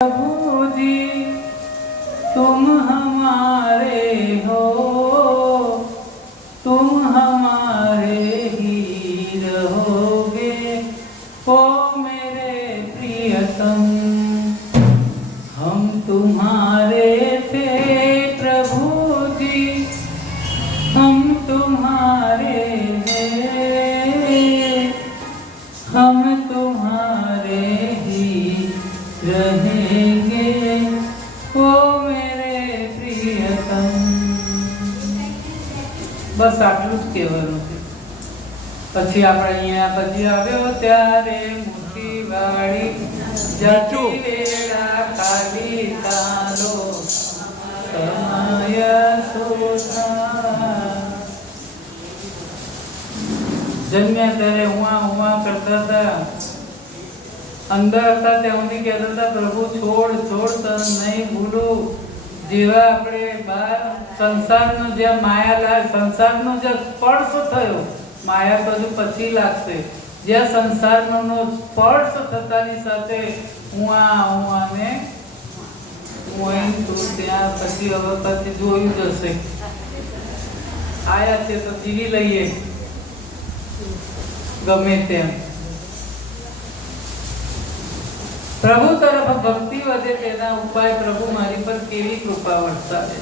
प्रभु जी तुम हमारे हो, तुम हमारे ही रहोगे ओ मेरे प्रियतम। हम तुम्हारे थे प्रभु जी, हम तुम्हारे हैं, हम तुम्हारे ही रहेंगे ओ मेरे प्रियतम। बस આટલું જ કહેવાનું છે। પછી આપણે અહીંયા પછી આવ્યો ત્યારે મોટી વાળી જટીલેડા ખાલી તારો સમય સુધા। જન્મ્યા ત્યારે હુઆ કરતા હતા, અંદર હતા ત્યાં સુધી કહેતા હતા પ્રભુ છોડ છોડ તને નહીં ભૂલું। જેવા આપણે બહાર સંસારનો જે માયા લાગ, સંસારનો જે સ્પર્શ થયો, માયા તો હજુ પછી લાગશે, જ્યાં સંસારનો સ્પર્શ થતાની સાથે હુઆ ને હું તો ત્યાં પછી હવે પછી જોયું જશે। આયા છે તો જીવી લઈએ ગમે તેમ। પ્રભુ તરફ ભક્તિ વધે તેના ઉપાય પ્રભુ મારી પર કેવી કૃપા વરસાવે।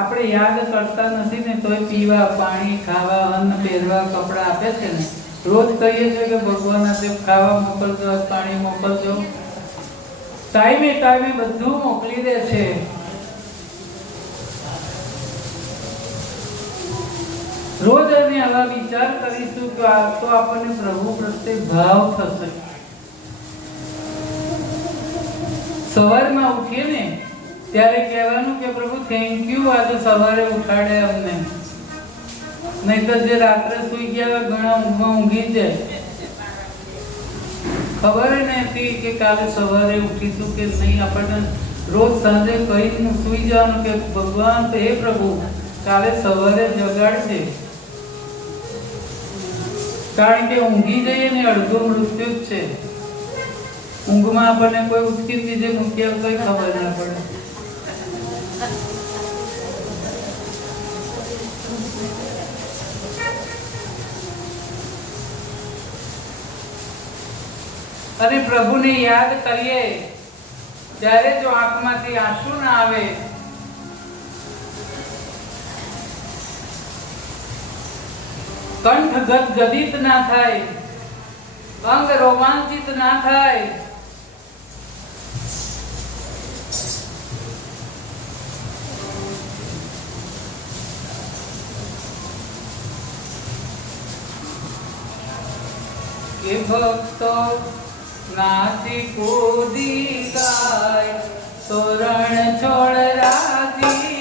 આપણે યાદ કરતા નથી ને તોય પીવા, પાણી, ખાવા, અન્ન, પહેરવા, કપડા આપે છે ને। રોજ કહીએ છીએ કે ભગવાન આજે ખાવા મોકલજો, પાણી મોકલજો, ટાઈમે ટાઈમે બધું મોકલી દે છે। રોજ અને આવા વિચાર કરીશું તો આપણને પ્રભુ પ્રત્યે ભાવ થશે। સવારમાં ઉઠીએ ને ત્યારે કહેવાનું કે પ્રભુ થેન્ક યુ, આજે સવારે ઉઠાડે અમને, નહીં તો જે રાત્રે સુઈ ગયા ઘણા ઊંઘમાં ઊંઘી જાય, ખબર નથી કે કાલે સવારે ઉઠીશું કે નહીં। આપણને રોજ સાંજે કહીને સુઈ જવાનું કે ભગવાન હે પ્રભુ કાલે સવારે જગાડજે, કારણ કે ઊંઘી જઈએ ને અડધું મૃત્યુ જ છે। ઊંઘમાં આપણને કોઈ ઉચકી દીધે મૂક્યા કઈ ખબર ના પડે। અને પ્રભુને યાદ કરીએ ત્યારે જો આંખમાંથી આંસુ ના આવે, કંઠ ગદગદિત ના થાય, અંગ રોમાંચિત ના થાય, કે ભક્તો નાચી કૂદી ગાય, તોરણ છોડ રાજી